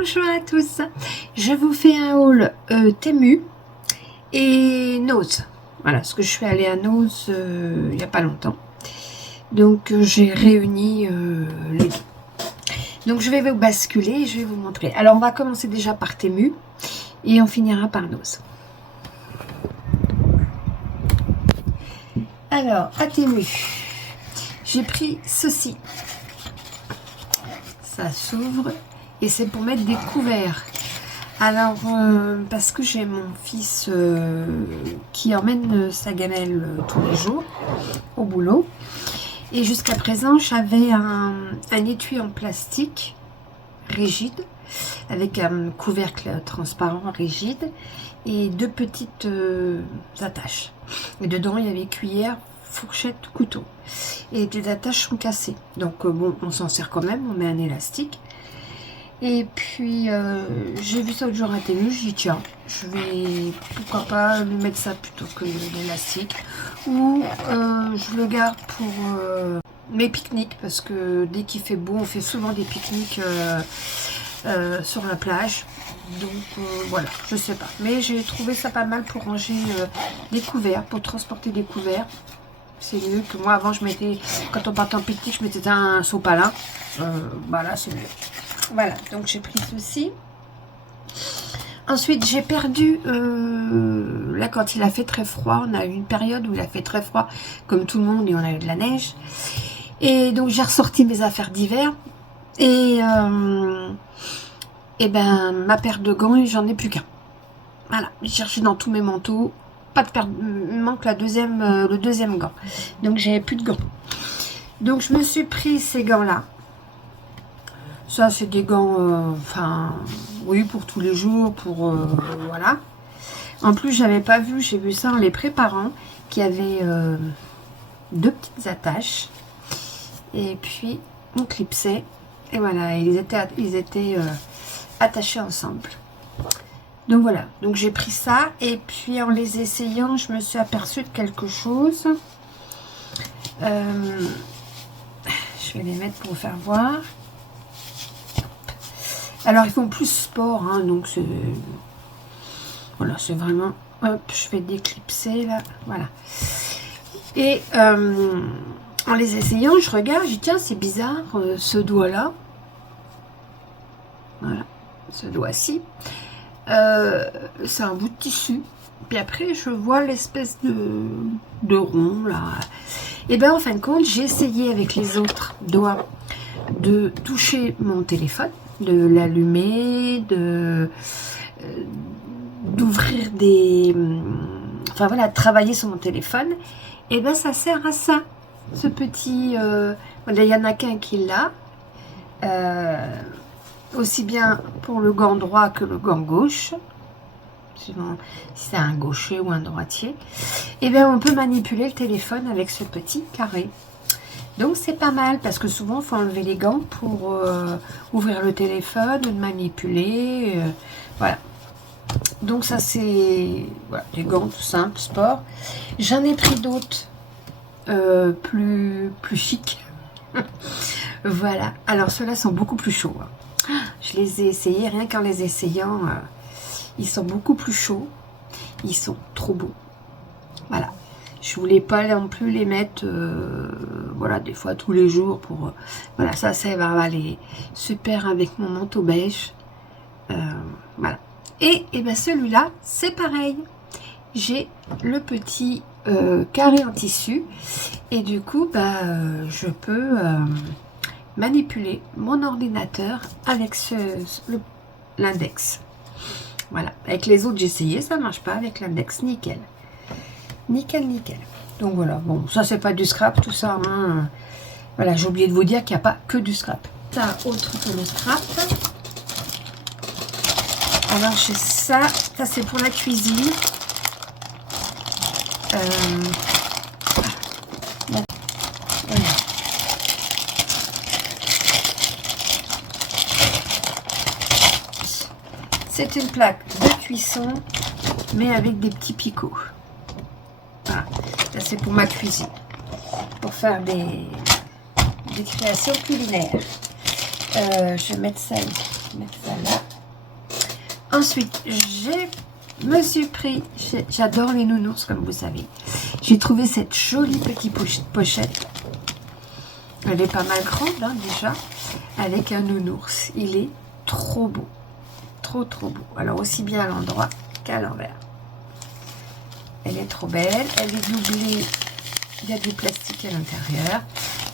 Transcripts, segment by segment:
Bonjour à tous, je vous fais un haul Temu et Nose. Voilà, parce que je suis allée à Nose il n'y a pas longtemps. Donc j'ai réuni les deux. Donc je vais vous basculer et je vais vous montrer. Alors on va commencer déjà par Temu et on finira par Nose. Alors à Temu, j'ai pris ceci. Ça s'ouvre et c'est pour mettre des couverts. Alors parce que j'ai mon fils qui emmène sa gamelle tous les jours au boulot, et jusqu'à présent j'avais un étui en plastique rigide avec un couvercle transparent rigide et deux petites attaches, et dedans il y avait cuillère, fourchette, couteau, et les attaches sont cassées, donc bon, on s'en sert quand même, on met un élastique. Et puis j'ai vu ça l'autre jour à Temu, je dis tiens, je vais pourquoi pas lui mettre ça plutôt que l'élastique, ou je le garde pour mes pique-niques, parce que dès qu'il fait beau on fait souvent des pique-niques sur la plage. Donc voilà, je sais pas, mais j'ai trouvé ça pas mal pour ranger des couverts, pour transporter des couverts. C'est mieux que moi avant je mettais, quand on partait en pique-nique, je mettais un sopalin. Voilà, c'est mieux. Voilà, donc j'ai pris ceci. Ensuite j'ai perdu, là quand il a fait très froid, on a eu une période où il a fait très froid comme tout le monde et on a eu de la neige. Et donc j'ai ressorti mes affaires d'hiver et ben ma paire de gants, j'en ai plus qu'un. Voilà, j'ai cherché dans tous mes manteaux, pas de paire, il manque le deuxième gant. Donc j'avais plus de gants. Donc je me suis pris ces gants là. Ça c'est des gants, enfin oui, pour tous les jours, pour voilà. En plus j'avais pas vu, j'ai vu ça en les préparant, qui avait deux petites attaches et puis on clipsait et voilà, ils étaient attachés ensemble. Donc voilà, donc j'ai pris ça et puis en les essayant je me suis aperçue de quelque chose. Je vais les mettre pour vous faire voir. Alors ils font plus sport, hein, donc c'est voilà, c'est vraiment, hop, je vais déclipser là, voilà. Et en les essayant, je regarde, je dis tiens c'est bizarre, ce doigt là, voilà, ce doigt-ci, c'est un bout de tissu. Puis après je vois l'espèce de rond là. Et ben en fin de compte j'ai essayé avec les autres doigts de toucher mon téléphone, de l'allumer, d'ouvrir des, enfin voilà, travailler sur mon téléphone. Et ben ça sert à ça, ce petit, il y en a qu'un qui l'a, aussi bien pour le gant droit que le gant gauche, suivant si c'est un gaucher ou un droitier. Et bien on peut manipuler le téléphone avec ce petit carré. Donc c'est pas mal, parce que souvent il faut enlever les gants pour ouvrir le téléphone, le manipuler, voilà. Donc ça c'est voilà, des gants tout simples, sport. J'en ai pris d'autres plus chic. Voilà, alors ceux-là sont beaucoup plus chauds, hein. Je les ai essayés, rien qu'en les essayant, ils sont beaucoup plus chauds, ils sont trop beaux. Voilà. Je voulais pas non plus les mettre, voilà, des fois tous les jours pour, voilà, ça va aller super avec mon manteau beige, voilà. Et ben celui-là, c'est pareil. J'ai le petit carré en tissu et du coup, bah, je peux manipuler mon ordinateur avec l'index. Voilà. Avec les autres, j'ai essayé, ça marche pas. Avec l'index, nickel. Nickel, nickel. Donc voilà, bon, ça c'est pas du scrap, tout ça, hein. Voilà, j'ai oublié de vous dire qu'il n'y a pas que du scrap. Ça, autre que le scrap. Alors j'ai ça c'est pour la cuisine. Bon, voilà. C'est une plaque de cuisson, mais avec des petits picots. Voilà, ça c'est pour ma cuisine, pour faire des créations culinaires. Je vais mettre ça là. Ensuite, me suis pris, j'adore les nounours comme vous savez. J'ai trouvé cette jolie petite pochette. Elle est pas mal grande hein, déjà, avec un nounours. Il est trop beau, trop beau. Alors aussi bien à l'endroit qu'à l'envers. Elle est trop belle, elle est doublée, il y a du plastique à l'intérieur.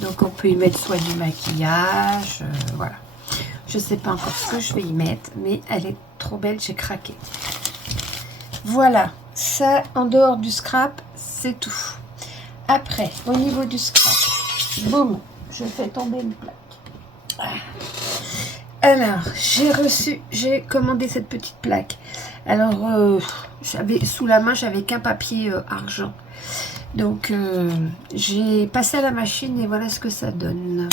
Donc on peut y mettre soit du maquillage, voilà. Je sais pas encore ce que je vais y mettre, mais elle est trop belle, j'ai craqué. Voilà, ça en dehors du scrap, c'est tout. Après, au niveau du scrap, boum, je fais tomber une plaque. Alors, j'ai commandé cette petite plaque. Alors, sous la main, j'avais qu'un papier argent. Donc, j'ai passé à la machine et voilà ce que ça donne.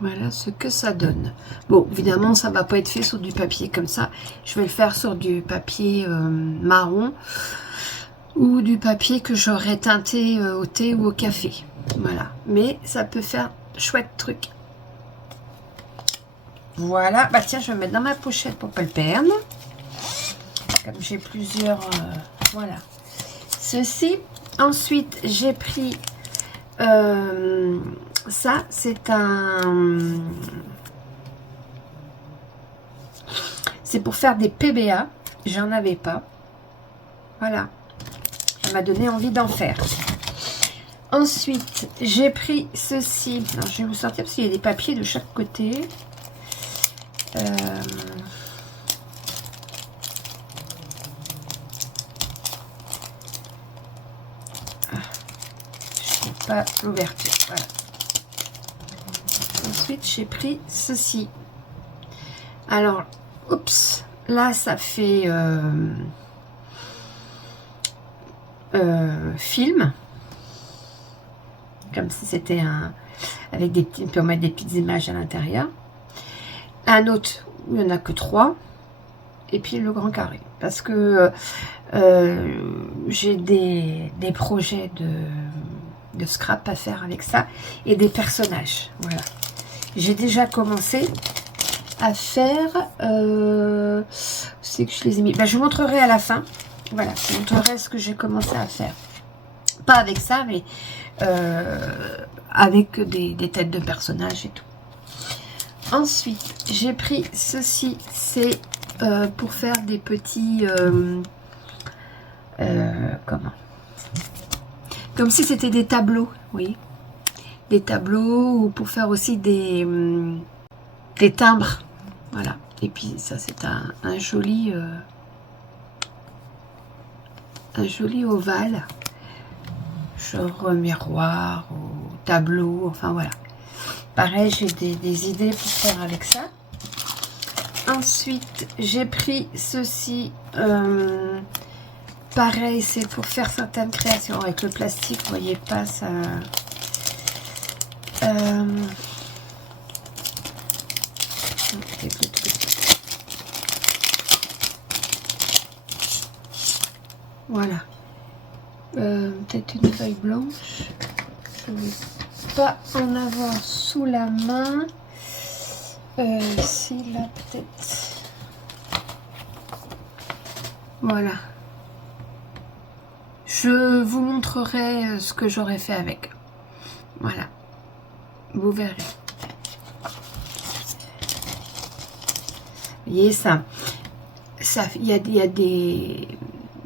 Voilà ce que ça donne. Bon, évidemment, ça va pas être fait sur du papier comme ça. Je vais le faire sur du papier marron ou du papier que j'aurais teinté au thé ou au café. Voilà. Mais ça peut faire chouette truc. Voilà. Bah tiens, je vais le mettre dans ma pochette pour pas le perdre. Comme j'ai plusieurs... voilà. Ceci. Ensuite, j'ai pris... ça, c'est un... C'est pour faire des PBA. J'en avais pas. Voilà. Ça m'a donné envie d'en faire. Ensuite, j'ai pris ceci. Alors, je vais vous sortir parce qu'il y a des papiers de chaque côté. Je sais pas l'ouverture. Voilà. Ensuite, j'ai pris ceci. Alors, oups, là, ça fait film. Comme si c'était un... Avec des petits... On peut mettre des petites images à l'intérieur. Un autre, où il n'y en a que 3. Et puis le grand carré. Parce que j'ai des projets de scrap à faire avec ça. Et des personnages. Voilà. J'ai déjà commencé à faire... c'est que je les ai mis... Ben, je vous montrerai à la fin. Voilà, je vous montrerai ce que j'ai commencé à faire. Pas avec ça, mais avec des têtes de personnages et tout. Ensuite, j'ai pris ceci. C'est pour faire des petits... comment? Comme si c'était des tableaux, oui. Des tableaux, ou pour faire aussi des timbres. Voilà. Et puis ça, c'est un joli ovale. Genre miroir ou tableau, enfin voilà. Pareil, j'ai des idées pour faire avec ça. Ensuite, j'ai pris ceci. Pareil, c'est pour faire certaines créations avec le plastique. Vous voyez pas ça. Voilà. Peut-être une feuille blanche. Je ne vais pas en avoir sous la main. Si là, peut-être. Voilà. Je vous montrerai ce que j'aurais fait avec. Voilà. Vous verrez. Vous voyez ça. Il y a des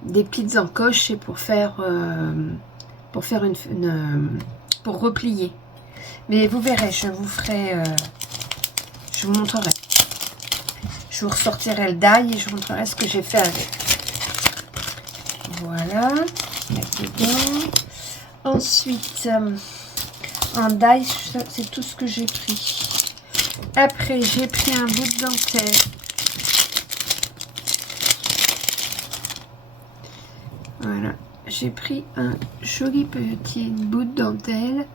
petites encoches, c'est pour faire pour replier. Mais vous verrez, je vous ferai, je vous montrerai. Je vous ressortirai le die et je vous montrerai ce que j'ai fait avec. Voilà, là-dedans. Ensuite, en die, c'est tout ce que j'ai pris. Après, j'ai pris un bout de dentelle. Voilà, j'ai pris un joli petit bout de dentelle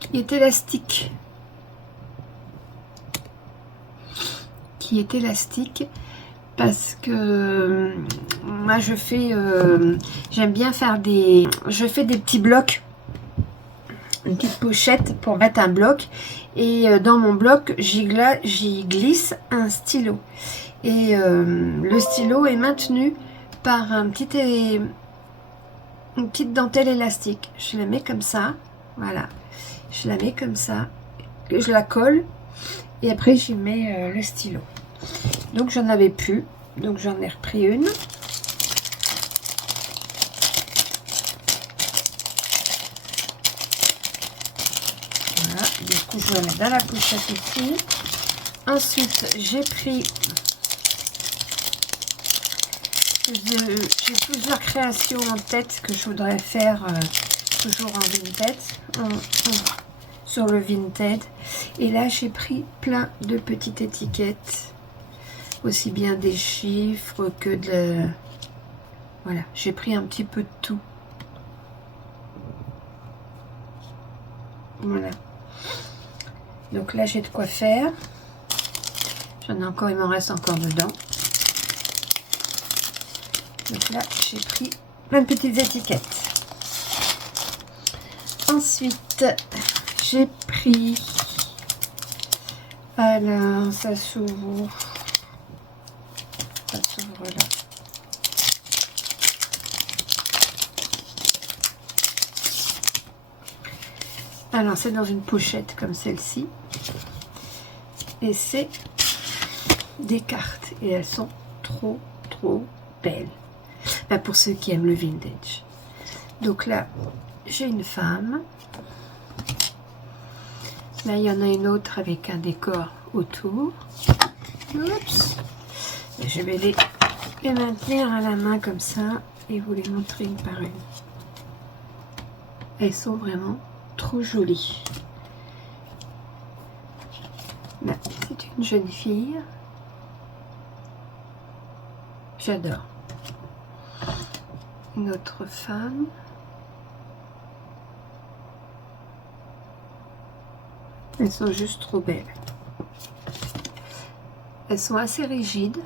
qui est élastique. Parce que moi je fais, j'aime bien faire je fais des petits blocs, une petite pochette pour mettre un bloc Et dans mon bloc, j'y glisse un stylo. Et le stylo est maintenu par une petite dentelle élastique. Je la mets comme ça, voilà. Je la mets comme ça, je la colle et après j'y mets le stylo. Donc j'en avais plus, donc j'en ai repris une. Voilà, du coup je vais la mettre dans la pochette ici. Ensuite j'ai pris, j'ai plusieurs créations en tête que je voudrais faire toujours en vintage, sur le vintage. Et là j'ai pris plein de petites étiquettes, aussi bien des chiffres que de... Voilà, j'ai pris un petit peu de tout. Voilà. Donc là j'ai de quoi faire. J'en ai encore, il m'en reste encore dedans. Donc là j'ai pris plein de petites étiquettes. Ensuite j'ai pris... Alors ça s'ouvre. Ça s'ouvre là. Alors c'est dans une pochette comme celle-ci. Et c'est des cartes. Et elles sont trop belles. Enfin, pour ceux qui aiment le vintage. Donc là, j'ai une femme. Là, il y en a une autre avec un décor autour. Oups. Et je vais les maintenir à la main comme ça et vous les montrer une par une. Elles sont vraiment trop jolies. Là, c'est une jeune fille. J'adore. Une autre femme. Elles sont juste trop belles. Elles sont assez rigides.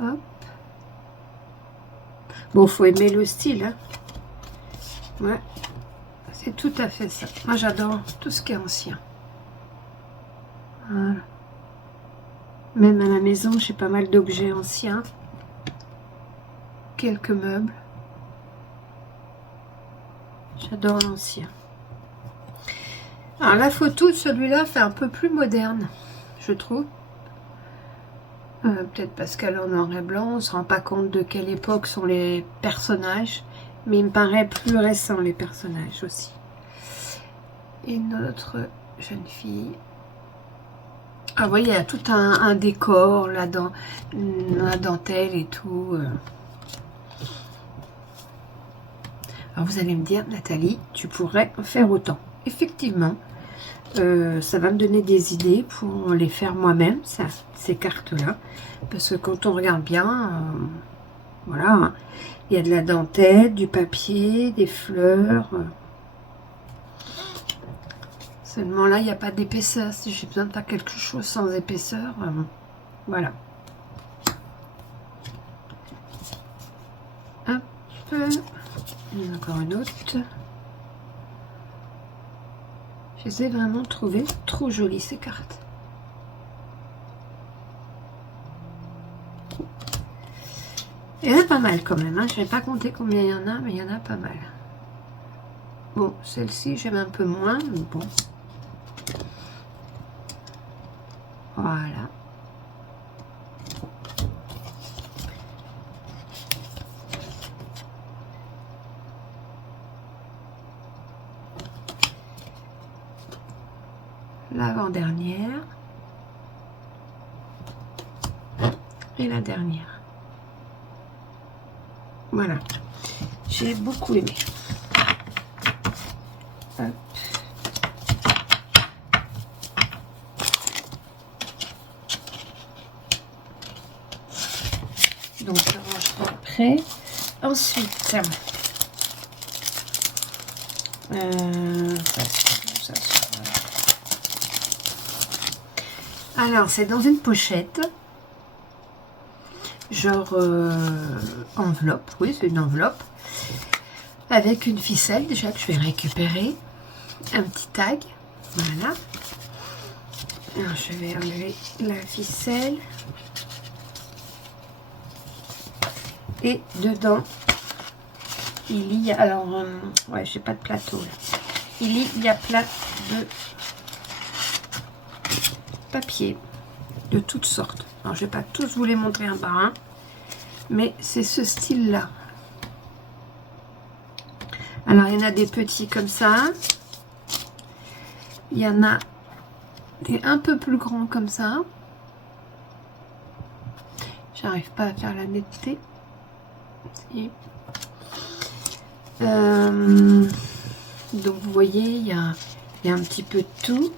Hop. Bon, faut aimer le style, hein. Ouais, c'est tout à fait ça. Moi, j'adore tout ce qui est ancien. Voilà. Même à la maison, j'ai pas mal d'objets anciens. Quelques meubles. J'adore l'ancien. Alors, la photo de celui-là fait un peu plus moderne, je trouve. Peut-être parce qu'elle est en noir et blanc, on ne se rend pas compte de quelle époque sont les personnages, mais il me paraît plus récent les personnages aussi. Et notre jeune fille. Ah, vous voyez, il y a tout un décor là-dedans, la dentelle et tout. Alors vous allez me dire, Nathalie, tu pourrais en faire autant. Effectivement, ça va me donner des idées pour les faire moi-même, ces cartes-là. Parce que quand on regarde bien, voilà, il y a de la dentelle, du papier, des fleurs. Seulement là, il n'y a pas d'épaisseur. Si j'ai besoin de faire quelque chose sans épaisseur, voilà. Hop. Il y en a encore une autre. Je les ai vraiment trouvées trop jolies, ces cartes. Il y en a pas mal quand même, hein. Je ne vais pas compter combien il y en a, mais il y en a pas mal. Bon, celle-ci, j'aime un peu moins, mais bon. Voilà. L'avant-dernière. Et la dernière. Voilà. J'ai beaucoup aimé. Hop. Donc je range après. Ensuite, alors c'est dans une pochette. genre enveloppe. Oui, c'est une enveloppe avec une ficelle déjà que je vais récupérer, un petit tag, voilà. Alors je vais enlever la ficelle et dedans il y a, alors ouais, j'ai pas de plateau là. Il y a plein de papier de toutes sortes. Alors je vais pas tous vous les montrer un par un, mais c'est ce style là. Alors il y en a des petits comme ça, il y en a des un peu plus grands comme ça. J'arrive pas à faire la netteté. Si. Donc vous voyez, il y a un petit peu de tout.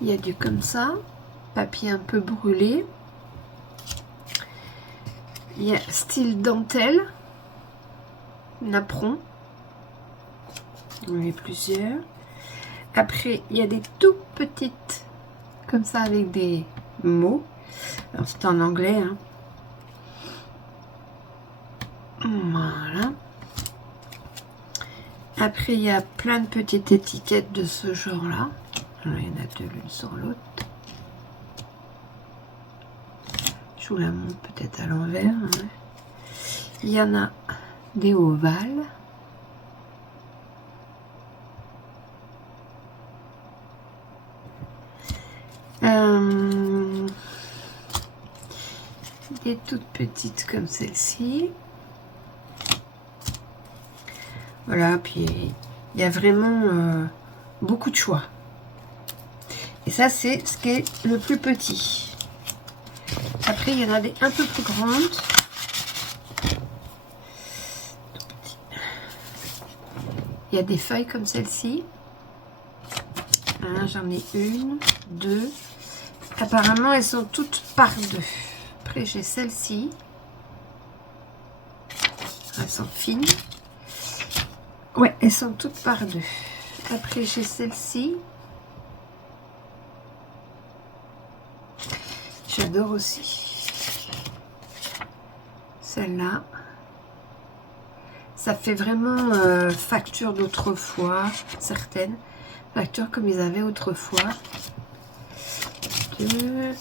Il y a du comme ça, papier un peu brûlé. Il y a style dentelle, napperon. On en a plusieurs. Après, il y a des tout petites, comme ça, avec des mots. Alors, c'est en anglais, hein. Voilà. Après, il y a plein de petites étiquettes de ce genre-là. Alors, il y en a deux l'une sur l'autre. Je vous la montre peut-être à l'envers. Hein. Il y en a des ovales. Des toutes petites comme celle-ci. Voilà, puis il y a vraiment beaucoup de choix. Et ça, c'est ce qui est le plus petit. Après, il y en a des un peu plus grandes. Il y a des feuilles comme celle-ci. J'en ai une, deux. Apparemment, elles sont toutes par deux. Après, j'ai celle-ci. Elles sont fines. Ouais, elles sont toutes par deux. Après, j'ai celle-ci. J'adore aussi. Celle-là. Ça fait vraiment facture d'autrefois. Certaines factures comme ils avaient autrefois. Deux.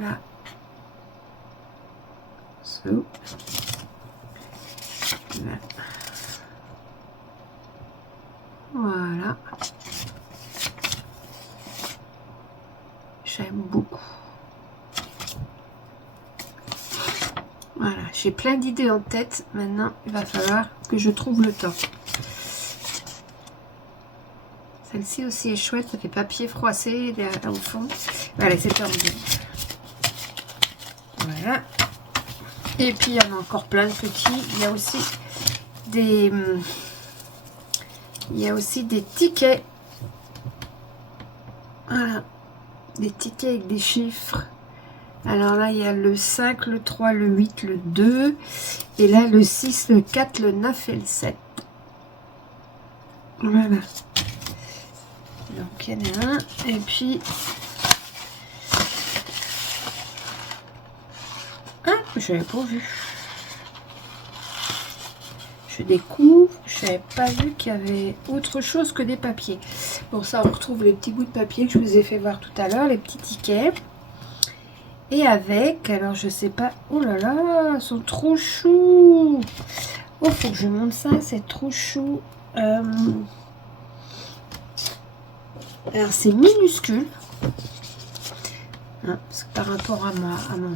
Là. So. Là. Voilà. J'aime beaucoup. Voilà, j'ai plein d'idées en tête. Maintenant, il va falloir que je trouve le temps. Celle-ci aussi est chouette. Ça fait papier froissé là au fond. Voilà, c'est perdu. Voilà. Et puis, il y en a encore plein de petits. Il y a aussi des... Il y a aussi des tickets. Voilà. Des tickets avec des chiffres. Alors là, il y a le 5, le 3, le 8, le 2. Et là, le 6, le 4, le 9 et le 7. Voilà. Donc, il y en a un. Et puis... Ah, je n'avais pas vu. Je découvre. Je n'avais pas vu qu'il y avait autre chose que des papiers. Bon, ça, on retrouve les petits bouts de papier que je vous ai fait voir tout à l'heure. Les petits tickets. Et avec, alors je sais pas, oh là là, ils sont trop choux. Oh, faut que je monte ça, c'est trop chou. Alors c'est minuscule. Hein, parce que par rapport à mon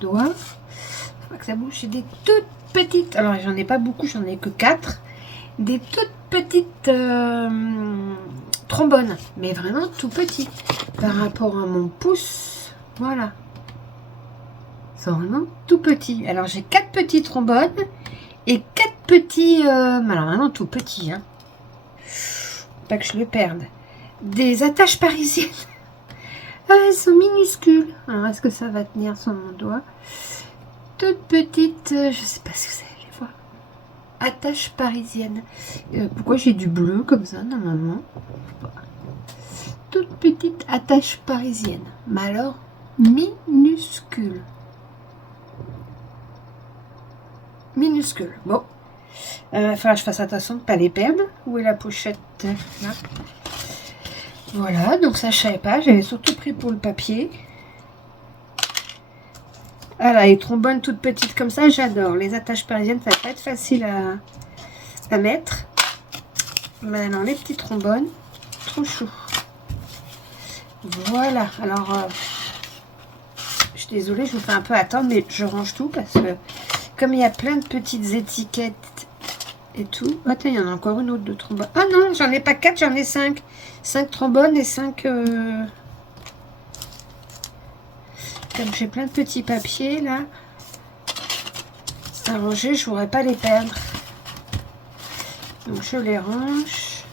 doigt, faut pas que ça bouge. J'ai des toutes petites, alors j'en ai pas beaucoup, j'en ai que 4. Des toutes petites trombones, mais vraiment tout petits. Par rapport à mon pouce, voilà. Sont vraiment tout petits. Alors j'ai 4 petits trombones et 4 petits, alors vraiment tout petits, hein. Pas que je le perde. Des attaches parisiennes. Ah, elles sont minuscules. Alors est-ce que ça va tenir sur mon doigt? Toutes petites, je sais pas si vous allez les voir. Attaches parisiennes. Pourquoi j'ai du bleu comme ça normalement? Toutes petites attaches parisiennes. Mais alors minuscules. minuscules. Bon, il va falloir que je fasse attention de ne pas les perdre. Où est la pochette? Là. Voilà, donc ça je savais pas. J'avais surtout pris pour le papier. Voilà, les trombones toutes petites comme ça, j'adore. Les attaches parisiennes, ça va pas être facile à mettre. Maintenant, les petits trombones, trop chou. Voilà, alors, je suis désolée, je vous fais un peu attendre, mais je range tout parce que comme il y a plein de petites étiquettes et tout. Attends, il y en a encore une autre de trombones. Ah non, j'en ai pas 4, j'en ai 5. 5 trombones et 5... Comme j'ai plein de petits papiers là à ranger, je ne voudrais pas les perdre. Donc je les range.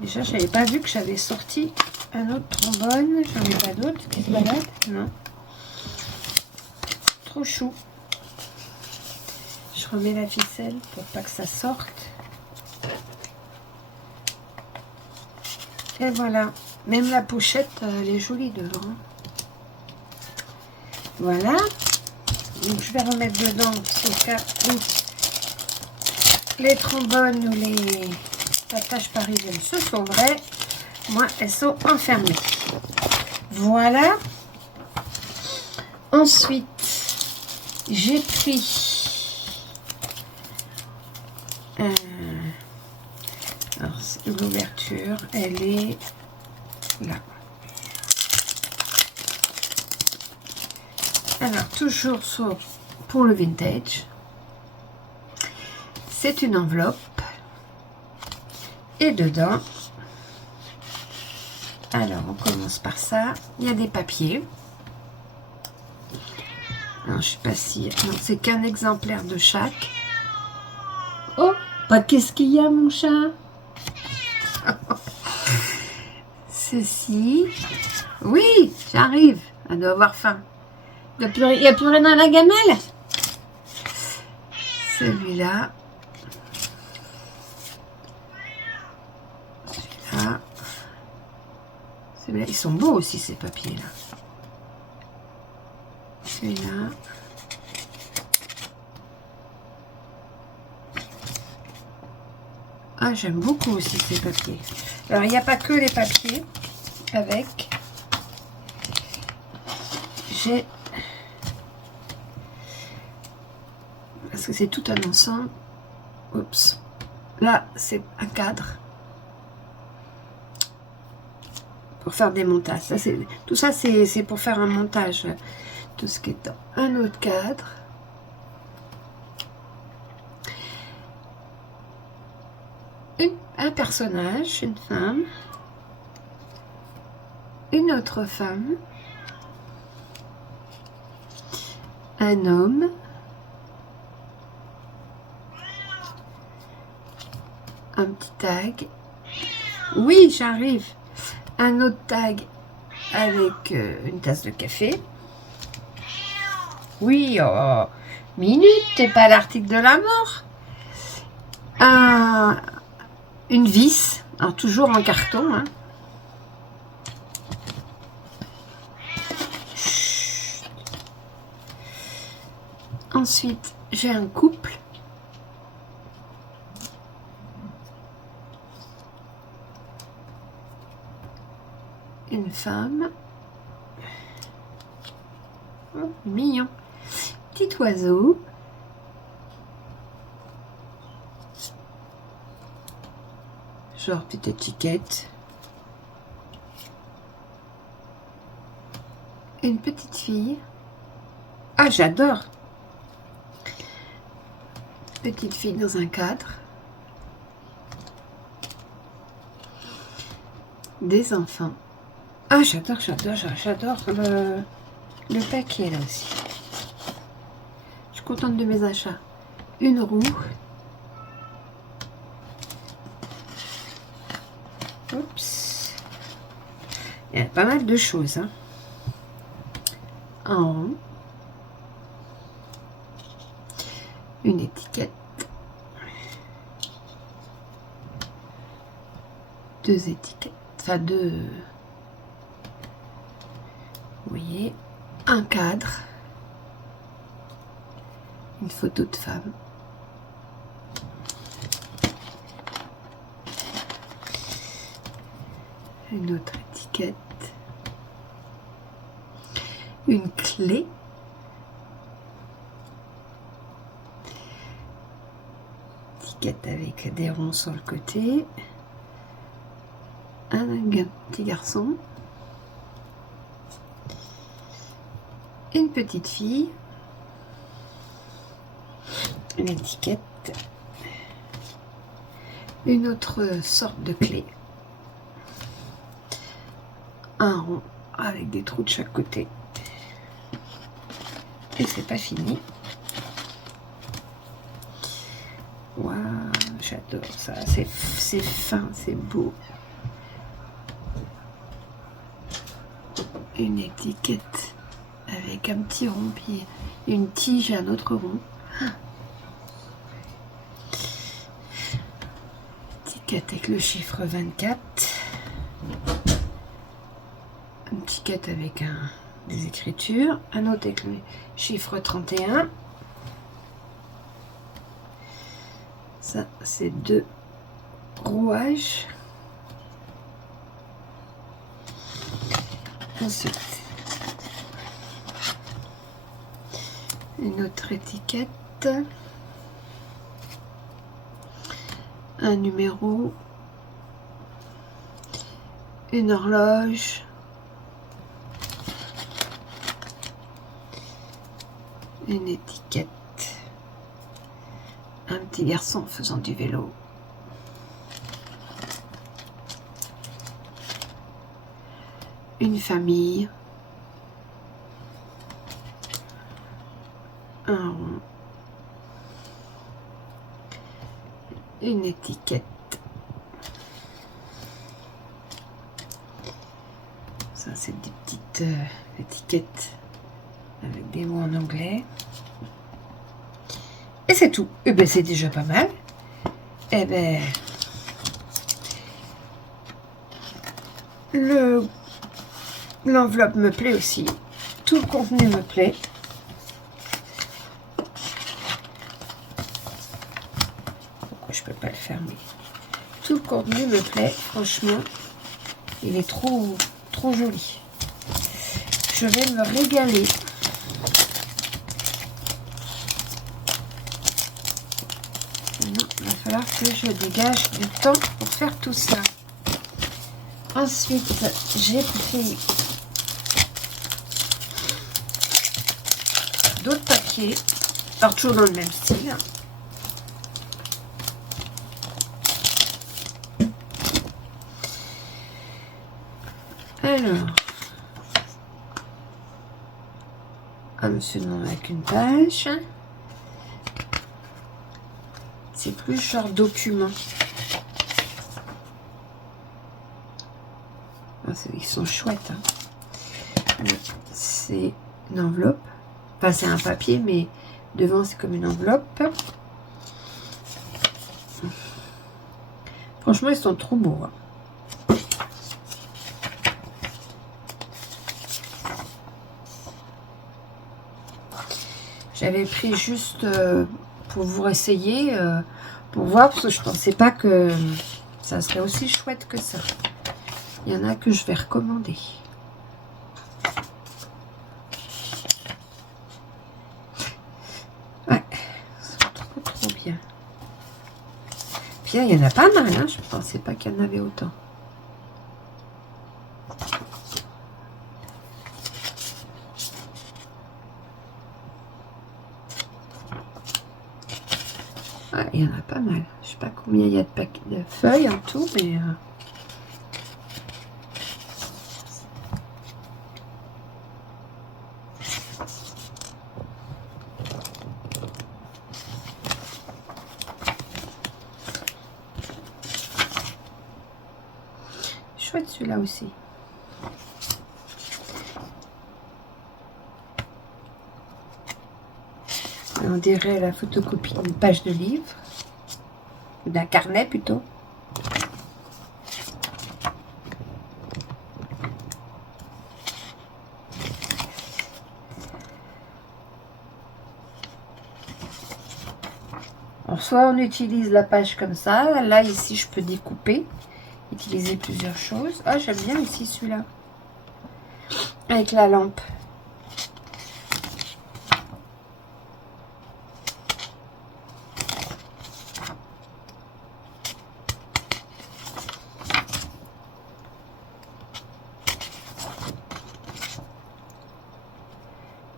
Déjà, j'avais pas vu que j'avais sorti un autre trombone. J'en ai pas d'autres qui se baladent. Non. Trop chou. Je remets la ficelle pour pas que ça sorte. Et voilà. Même la pochette, elle est jolie devant. Voilà, donc je vais remettre dedans au cas où les trombones ou les attaches parisiennes se sauveraient. Moi, elles sont enfermées. Voilà. Ensuite, j'ai pris alors l'ouverture, elle est là. Alors, toujours pour le vintage, c'est une enveloppe. Et dedans, alors on commence par ça. Il y a des papiers. Alors, je sais pas si... Non, c'est qu'un exemplaire de chaque. Oh, bah, qu'est-ce qu'il y a, mon chat? Ceci. Oui, j'arrive. Elle doit avoir faim. Il n'y a plus rien dans la gamelle. Celui-là. Celui-là. Celui-là. Ils sont beaux aussi, ces papiers-là. Celui-là. Ah, j'aime beaucoup aussi ces papiers. Alors, il n'y a pas que les papiers avec. J'ai... Parce que c'est tout un ensemble. Oups. Là, c'est un cadre. Pour faire des montages. Ça, tout ça, c'est pour faire un montage. Tout ce qui est dans un autre cadre. Un personnage, une femme. Une autre femme. Un homme. Un petit tag. Oui, j'arrive. Un autre tag avec une tasse de café. Oui, oh, minute, t'es pas l'article de la mort. Une vis, alors toujours en carton. Hein. Ensuite, j'ai un couple. Une femme. Oh, mignon. Petit oiseau. Genre petite étiquette. Une petite fille. Ah, j'adore. Petite fille dans un cadre. Des enfants. Ah, j'adore le paquet là aussi. Je suis contente de mes achats. Une roue. Oups. Il y a pas mal de choses. Hein. En rond. Une étiquette. Deux étiquettes. Enfin, deux... Vous voyez, un cadre, Une photo de femme. Une autre étiquette. Une clé. Étiquette avec des ronds sur le côté. Un petit garçon. Une petite fille. Une étiquette. Une autre sorte de clé. Un rond avec des trous de chaque côté. Et c'est pas fini. Waouh, j'adore ça. C'est fin, c'est beau. Une étiquette avec un petit rond, puis une tige et un autre rond. Étiquette avec le chiffre 24. Une étiquette avec des écritures. Un autre avec le chiffre 31. Ça, c'est 2 rouages. Ensuite, une autre étiquette. Un numéro. Une horloge. Une étiquette. Un petit garçon faisant du vélo. Une famille. Un rond. Une étiquette. Ça, c'est des petites étiquettes avec des mots en anglais. Et c'est tout. Et ben c'est déjà pas mal. Et ben l'enveloppe me plaît aussi. Tout le contenu me plaît. Pourquoi je peux pas le fermer? Tout le contenu me plaît. Franchement, il est trop joli. Je vais me régaler. Maintenant, il va falloir que je dégage du temps pour faire tout ça. Ensuite, j'ai pris d'autres papiers, alors toujours dans le même style. Alors, un monsieur de nom avec une page. C'est plus genre document. Ah, ils sont chouettes. Hein. C'est une enveloppe. Enfin, c'est un papier, mais devant, c'est comme une enveloppe. Franchement, ils sont trop beaux. Hein. J'avais pris juste pour vous essayer, pour voir, parce que je pensais pas que ça serait aussi chouette que ça. Il y en a que je vais recommander. Ouais, c'est trop bien. Puis là, il y en a pas mal, hein. Je ne pensais pas qu'il y en avait autant. Ouais, il y en a pas mal. Je sais pas combien il y a de feuilles en tout, mais... chouette celui-là aussi. On dirait la photocopie d'une page de livre, d'un carnet plutôt. Alors, soit on utilise la page comme ça. Là, ici, je peux découper. Utiliser plusieurs choses. Ah, j'aime bien aussi celui-là. Avec la lampe.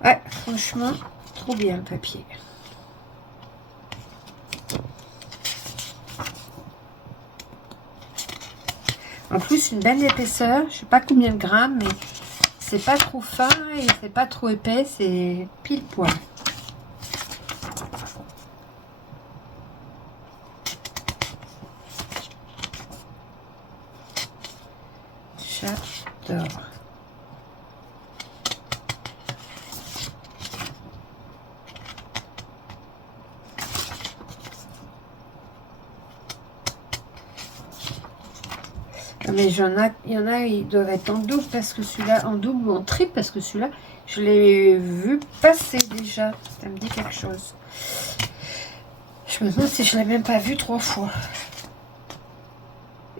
Ouais, franchement, trop bien le papier. En plus, une belle épaisseur. Je sais pas combien de grammes, mais c'est pas trop fin et c'est pas trop épais. C'est pile poil. J'adore. Mais il y en a, ils doivent être en double parce que celui-là, en double ou en triple parce que celui-là, je l'ai vu passer déjà. Ça me dit quelque chose. Je me demande si je l'ai même pas vu 3 fois.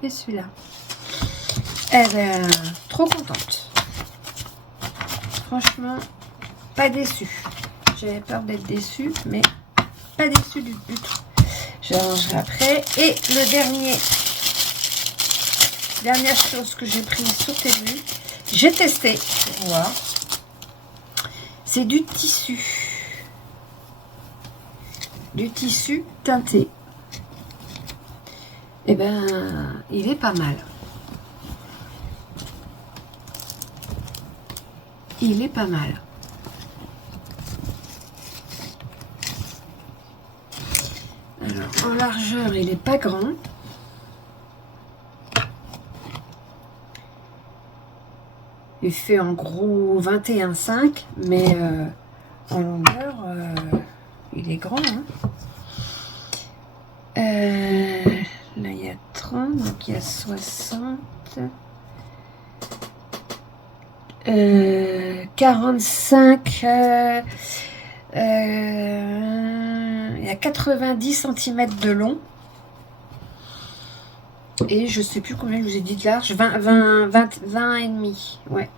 Et celui-là. Eh ben, trop contente. Franchement, pas déçue. J'avais peur d'être déçue, mais pas déçue du tout. Je rangerai après. Et le dernière chose que j'ai prise sur Temu, j'ai testé pour voir. C'est du tissu. Du tissu teinté. Et ben, il est pas mal. Il est pas mal. Alors, en largeur, il est pas grand. Il fait en gros 21,5, mais en longueur, il est grand. Hein. Là, il y a 30, donc il y a 60. 45. Il y a 90 cm de long. Et je sais plus combien je vous ai dit de large. 20 et demi. Ouais.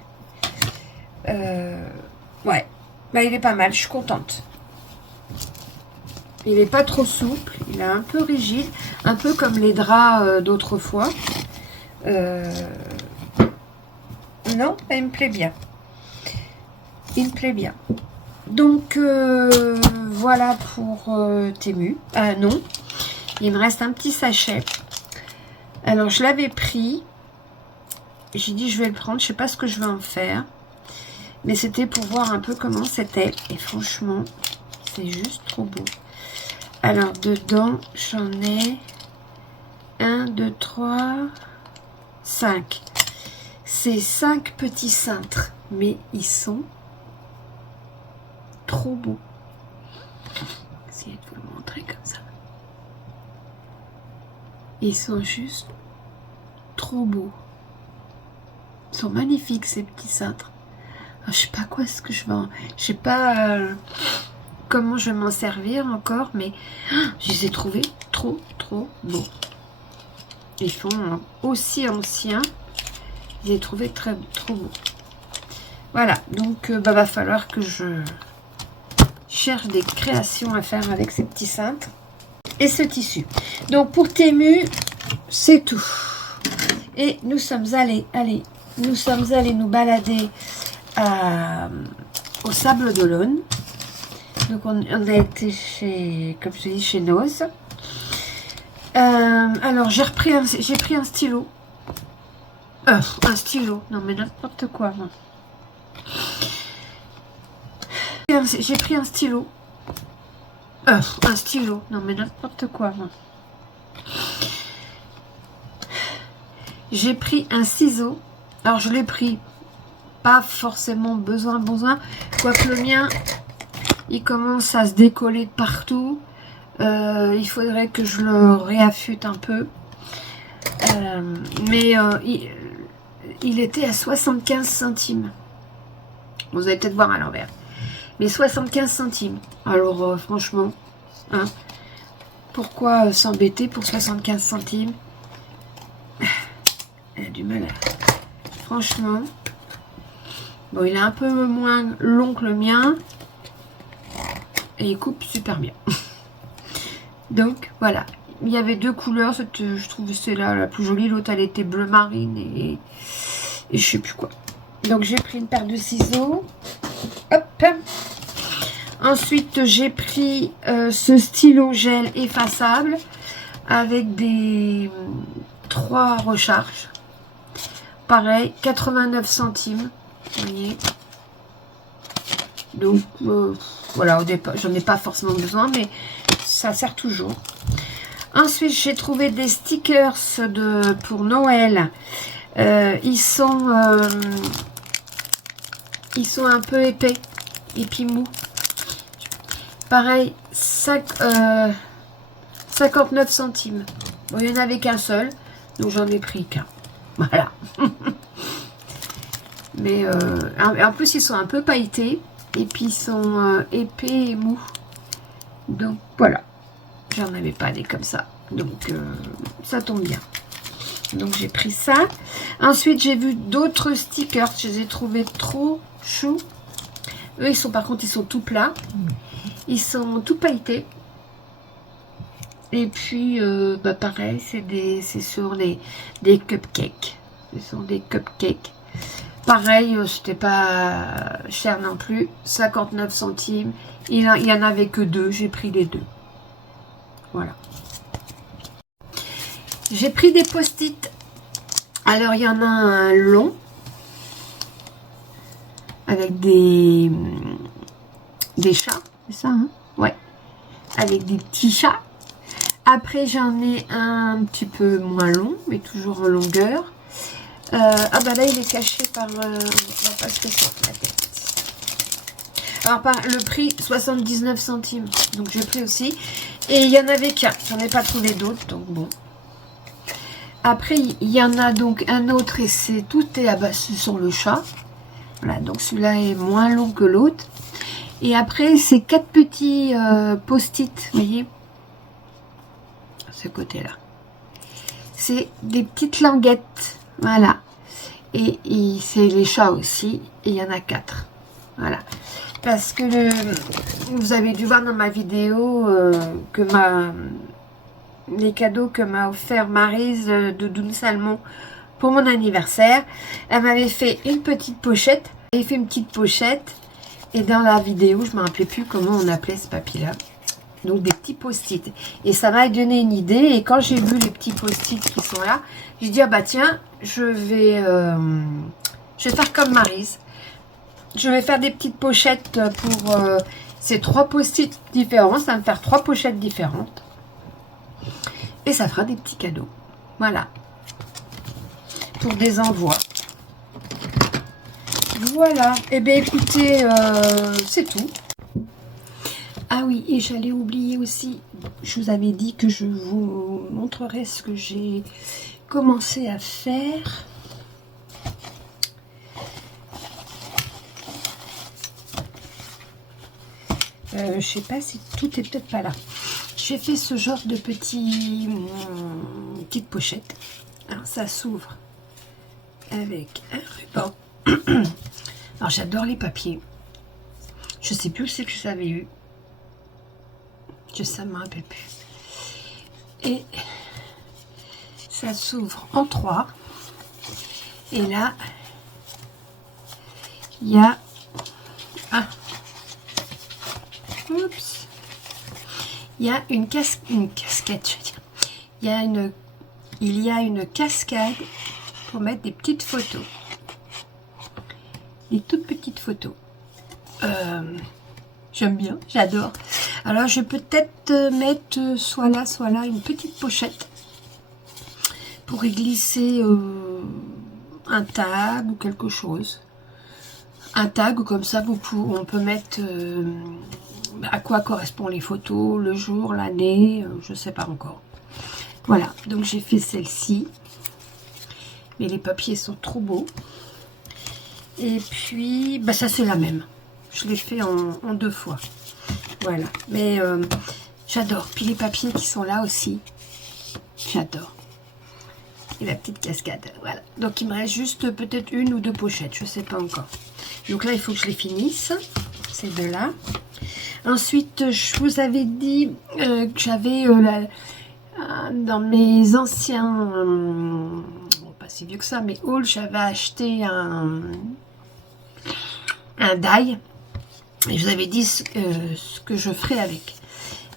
Ouais. Bah, il est pas mal. Je suis contente. Il est pas trop souple. Il est un peu rigide. Un peu comme les draps d'autrefois. Non, il me plaît bien. Il me plaît bien. Donc, voilà pour Temu. Ah non. Il me reste un petit sachet. Alors, je l'avais pris. J'ai dit, je vais le prendre. Je sais pas ce que je vais en faire. Mais c'était pour voir un peu comment c'était. Et franchement, c'est juste trop beau. Alors, dedans, j'en ai 1, 2, 3, 5. C'est 5 petits cintres. Mais ils sont trop beaux. Je vais essayer de vous le montrer comme ça. Ils sont juste trop beaux. Ils sont magnifiques ces petits cintres. Alors, je sais pas quoi est-ce que je vais en... Je sais pas comment je vais m'en servir encore, mais je les ai trouvés trop beaux. Ils sont aussi anciens. Je les ai trouvés trop beaux. Voilà, donc va falloir que je cherche des créations à faire avec ces petits cintres et ce tissu. Donc pour Temu, c'est tout. Et nous sommes allés nous balader au Sable d'Olonne. Donc on a été chez, comme je dis, chez Noz. Alors j'ai pris un stylo. Un stylo, non mais n'importe quoi. Non. J'ai pris un stylo. Un stylo, non mais n'importe quoi. Non. J'ai pris un ciseau. Alors je l'ai pris, pas forcément besoin. Quoique le mien, il commence à se décoller de partout. Il faudrait que je le réaffûte un peu. Mais il était à 75 centimes. Vous allez peut-être voir à l'envers. Mais 75 centimes. Alors franchement, hein, pourquoi s'embêter pour 75 centimes. Elle a du mal à... Franchement. Bon, il est un peu moins long que le mien. Et il coupe super bien. Donc, voilà. Il y avait deux couleurs. Je trouvais celle-là la plus jolie. L'autre, elle était bleu marine et je sais plus quoi. Donc, j'ai pris une paire de ciseaux. Hop. Ensuite, j'ai pris ce stylo gel effaçable avec des 3 recharges. Pareil, 89 centimes. Vous voyez. Donc, voilà, au départ, j'en ai pas forcément besoin, mais ça sert toujours. Ensuite, j'ai trouvé des stickers pour Noël. Ils sont un peu épais et puis mous. Pareil, 59 centimes. Bon, il n'y en avait qu'un seul, donc j'en ai pris qu'un. Voilà. Mais en plus, ils sont un peu pailletés. Et puis, ils sont épais et mous. Donc, voilà. J'en avais pas des comme ça. Donc, ça tombe bien. Donc, j'ai pris ça. Ensuite, j'ai vu d'autres stickers. Je les ai trouvés trop choux. Eux, par contre, ils sont tout plats. Ils sont tout pailletés. Et puis, pareil, c'est sur des cupcakes. Ce sont des cupcakes. Pareil, c'était pas cher non plus. 59 centimes. Il y en avait que 2. J'ai pris les 2. Voilà. J'ai pris des post-it. Alors, il y en a un long. Avec des chats. C'est ça, hein? Ouais. Avec des petits chats. Après, j'en ai un petit peu moins long, mais toujours en longueur. Ah bah là, il est caché par... on va pas se casser la tête. Alors, par le prix, 79 centimes. Donc, j'ai pris aussi. Et il y en avait qu'un. J'en ai pas trouvé d'autres, donc bon. Après, il y en a donc un autre et tout est abattu sur le chat. Voilà, donc celui-là est moins long que l'autre. Et après, c'est 4 petits post-it, vous voyez, ce côté-là. C'est des petites languettes, voilà. Et c'est les chats aussi, et il y en a 4. Voilà. Parce que vous avez dû voir dans ma vidéo que les cadeaux que m'a offert Maryse de Doune Salmon pour mon anniversaire. Elle m'avait fait une petite pochette. Elle avait fait une petite pochette. Et dans la vidéo, je ne me rappelais plus comment on appelait ce papier-là. Donc des petits post-it. Et ça m'a donné une idée. Et quand j'ai vu les petits post-it qui sont là, j'ai dit, ah bah tiens, je vais faire comme Maryse. Je vais faire des petites pochettes pour ces 3 post-it différents. Ça va me faire 3 pochettes différentes. Et ça fera des petits cadeaux. Voilà. Pour des envois. Voilà. Et bien écoutez, c'est tout. Ah oui, et j'allais oublier aussi, je vous avais dit que je vous montrerai ce que j'ai commencé à faire. Je sais pas si tout est peut-être pas là. J'ai fait ce genre de petite pochette. Alors ça s'ouvre avec un ruban. Alors j'adore les papiers. Je sais plus où c'est que je l'avais eu. Ça ne me rappelle plus. Et ça s'ouvre en 3. Et là, il y a... Ah. Oups. Il y a une casquette, je veux dire. Il y a une cascade pour mettre des petites photos. Des toutes petites photos. J'aime bien, j'adore. Alors, je vais peut-être mettre soit là, une petite pochette pour y glisser un tag ou quelque chose. Un tag, comme ça, on peut mettre à quoi correspondent les photos, le jour, l'année, je ne sais pas encore. Voilà, donc j'ai fait celle-ci. Mais les papiers sont trop beaux. Et puis, bah ça c'est la même. Je l'ai fait en 2 fois. Voilà. Mais J'adore. Puis les papiers qui sont là aussi. J'adore. Et la petite cascade. Voilà. Donc il me reste juste peut-être 1 ou 2 pochettes. Je ne sais pas encore. Donc là, il faut que je les finisse. Ces deux-là. Ensuite, je vous avais dit que j'avais dans mes anciens... pas si vieux que ça, mais hauls, j'avais acheté un die. Et je vous avais dit ce que je ferais avec.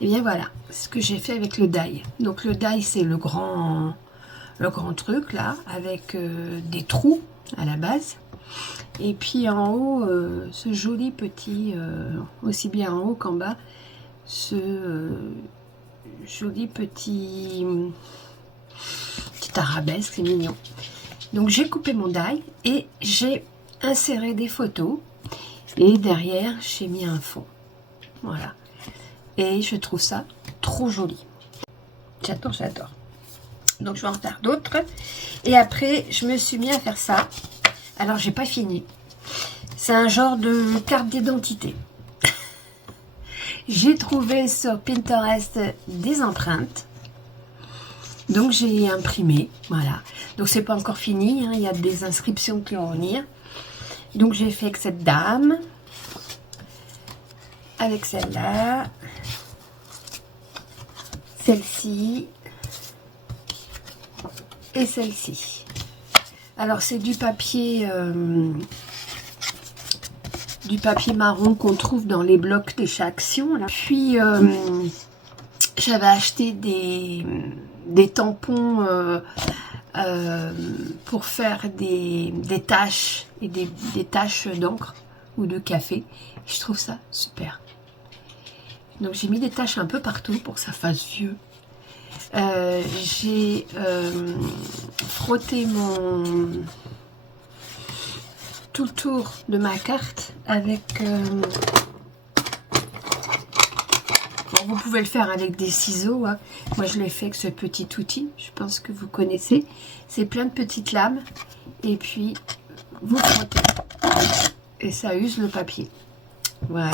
Et bien voilà, ce que j'ai fait avec le die. Donc le die, c'est le grand truc là, avec des trous à la base. Et puis en haut, ce joli petit, aussi bien en haut qu'en bas, ce joli petit arabesque, c'est mignon. Donc j'ai coupé mon die et j'ai inséré des photos. Et derrière, j'ai mis un fond. Voilà. Et je trouve ça trop joli. J'adore, j'adore. Donc je vais en faire d'autres. Et après, je me suis mis à faire ça. Alors, j'ai pas fini. C'est un genre de carte d'identité. J'ai trouvé sur Pinterest des empreintes. Donc, j'ai imprimé. Voilà. Donc, c'est pas encore fini. Hein. Il y a des inscriptions qui vont venir. Donc, j'ai fait avec cette dame. Avec celle-là. Celle-ci. Et celle-ci. Alors, c'est du papier marron qu'on trouve dans les blocs de chez Action. Là. Puis, j'avais acheté des tampons pour faire des taches et des taches d'encre ou de café. Je trouve ça super. Donc, j'ai mis des taches un peu partout pour que ça fasse vieux. J'ai frotté tout le tour de ma carte avec bon, vous pouvez le faire avec des ciseaux hein. Moi je l'ai fait avec ce petit outil, je pense que vous connaissez. C'est plein de petites lames et puis vous frottez et ça use le papier. Voilà.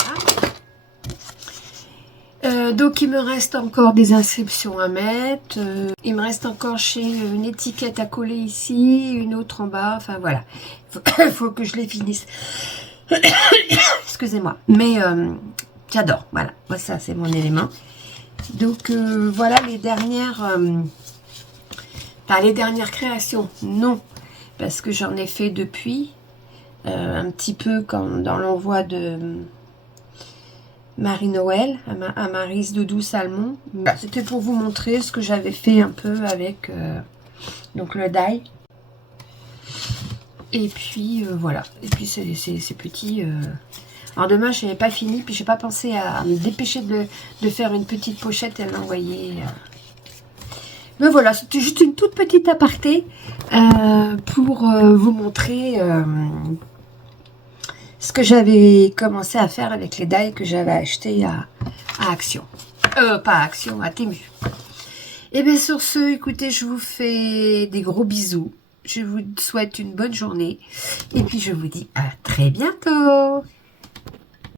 Donc il me reste encore des inscriptions à mettre, il me reste encore une étiquette à coller ici, une autre en bas, enfin voilà, il faut que je les finisse, excusez-moi, mais j'adore, voilà, moi ça c'est mon élément. Donc voilà les dernières créations, non, parce que j'en ai fait depuis, un petit peu comme dans l'envoi de... Marie-Noël, à Maryse Doudou Salmon. C'était pour vous montrer ce que j'avais fait un peu avec donc le die. Et puis voilà. Et puis ces petits... Alors demain, je n'avais pas fini, puis j'ai pas pensé à me dépêcher de faire une petite pochette et l'envoyer. Mais voilà, c'était juste une toute petite aparté pour vous montrer... ce que j'avais commencé à faire avec les die que j'avais acheté à Action. Pas à Action, à Temu. Et bien sur ce, écoutez, je vous fais des gros bisous. Je vous souhaite une bonne journée. Et puis je vous dis à très bientôt.